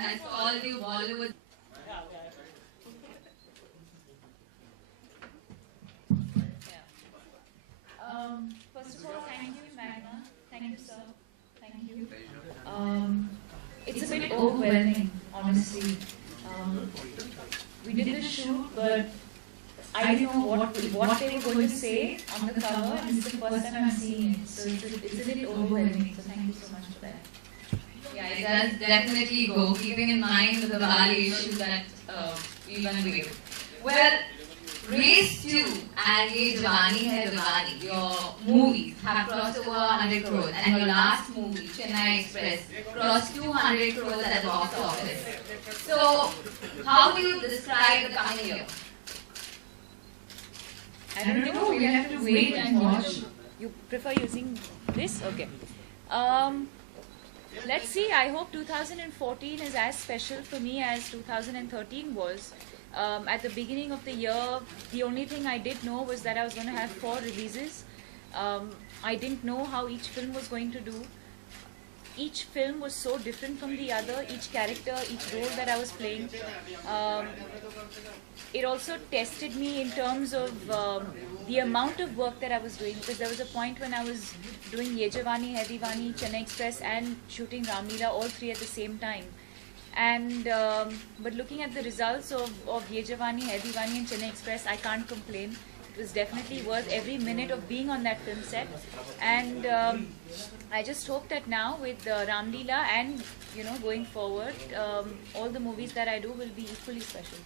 That's all new Bollywood. First of all, thank you, Magna. Thank you, sir. Thank you. Um, it's a bit overwhelming, honestly. We did the shoot, but I didn't know what they were going to say on the cover, and this is the first time I'm seeing it. So it's a bit overwhelming. So thank you so much for that. Yeah, it does definitely go, keeping in mind the Diwali issue that we went with. Well, Race 2 and Ye Jawani Hai Diwali, your movies have crossed over 100 crores, and your last movie, Chennai Express, crossed 200 crores at the box office. So, how do you describe the coming year? I don't know. We'll have to wait and watch. You prefer using this? Okay. Let's see. I hope 2014 is as special for me as 2013 was. At the beginning of the year, the only thing I did know was that I was going to have 4 releases. I didn't know how each film was going to do. Each film was so different from the other, each character, each role that I was playing. It also tested me in terms of the amount of work that I was doing, because there was a point when I was doing Ye Jawani Hai Diwani, Chennai Express and shooting Ram Leela, all 3 at the same time. And but looking at the results of Ye Jawani Hai Diwani and Chennai Express, I can't complain. It was definitely worth every minute of being on that film set. And I just hope that now with Ram Leela and going forward, all the movies that I do will be equally special.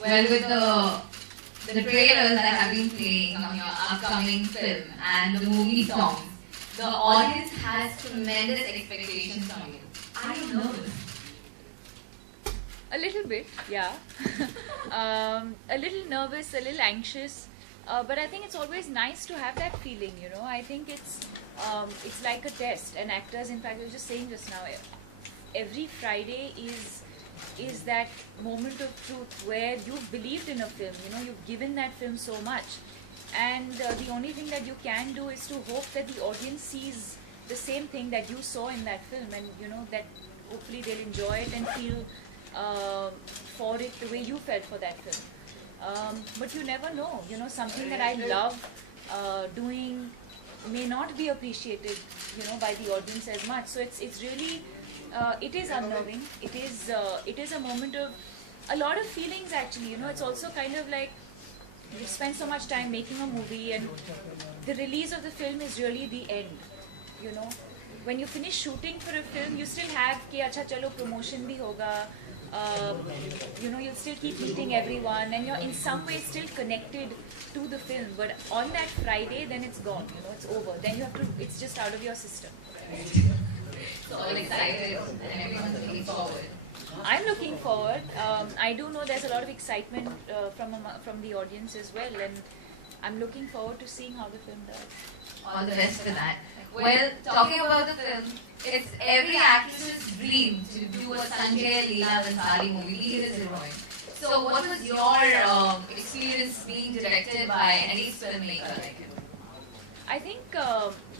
Well, with the trailers that have been playing on your upcoming film and the movie songs, the audience has tremendous expectations from you. Are you nervous? A little bit, yeah. A little nervous, a little anxious, but I think it's always nice to have that feeling. I think it's like a test. And actors, in fact, I was just saying just now, every Friday is that moment of truth where you've believed in a film. You've given that film so much, and the only thing that you can do is to hope that the audience sees the same thing that you saw in that film, and that hopefully they'll enjoy it and feel for it the way you felt for that film. But you never know. Something that I love doing may not be appreciated, by the audience as much. So it's really it is unnerving. It is a moment of a lot of feelings actually. It's also kind of like you spend so much time making a movie, and the release of the film is really the end. When you finish shooting for a film, you still have कि अच्छा चलो promotion भी होगा. You'll still keep meeting everyone, and you're in some way still connected to the film. But on that Friday, then it's gone. It's over. Then you have to. It's just out of your system. So all excited, and everyone's looking forward. I'm looking forward. I do know there's a lot of excitement from the audience as well, and I'm looking forward to seeing how the film does. All the best for that. Well, talking about the film, it's every actress's dream to do a Sanjay Leela Ansari movie. He is his heroine. So what was your experience being directed by any filmmaker like him? I think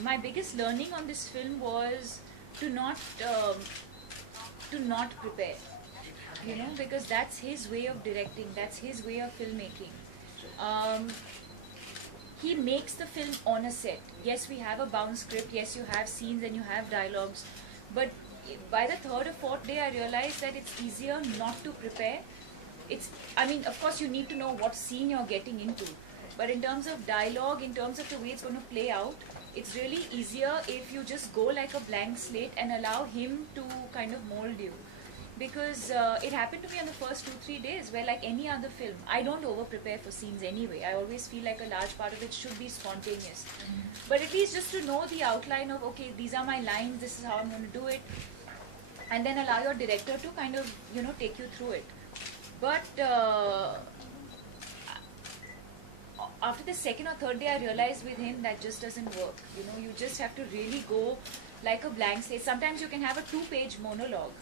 my biggest learning on this film was to not prepare, because that's his way of directing, that's his way of filmmaking. He makes the film on a set. Yes, we have a bound script, yes, you have scenes and you have dialogues, but by the 3rd or 4th day I realized that it's easier not to prepare. Of course you need to know what scene you're getting into, but in terms of dialogue, in terms of the way it's going to play out, it's really easier if you just go like a blank slate and allow him to kind of mold you. Because it happened to me on the first 2-3 days, where like any other film, I don't over prepare for scenes anyway. I always feel like a large part of it should be spontaneous. But at least just to know the outline of, okay, these are my lines, this is how I'm going to do it, and then allow your director to kind of take you through it. But after the 2nd or 3rd day, I realized with him that just doesn't work. You just have to really go like a blank slate. Sometimes you can have a 2-page monologue,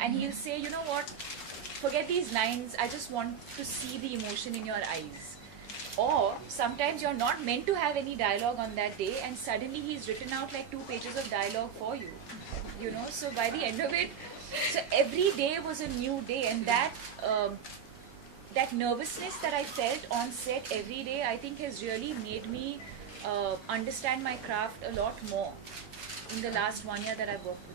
and he'll say, you know what, forget these lines, I just want to see the emotion in your eyes. Or sometimes you're not meant to have any dialogue on that day, and suddenly he's written out like 2 pages of dialogue for you. So by the end of it, So every day was a new day, and that nervousness that I felt on set every day, I think has really made me understand my craft a lot more in the last 1 year that I've worked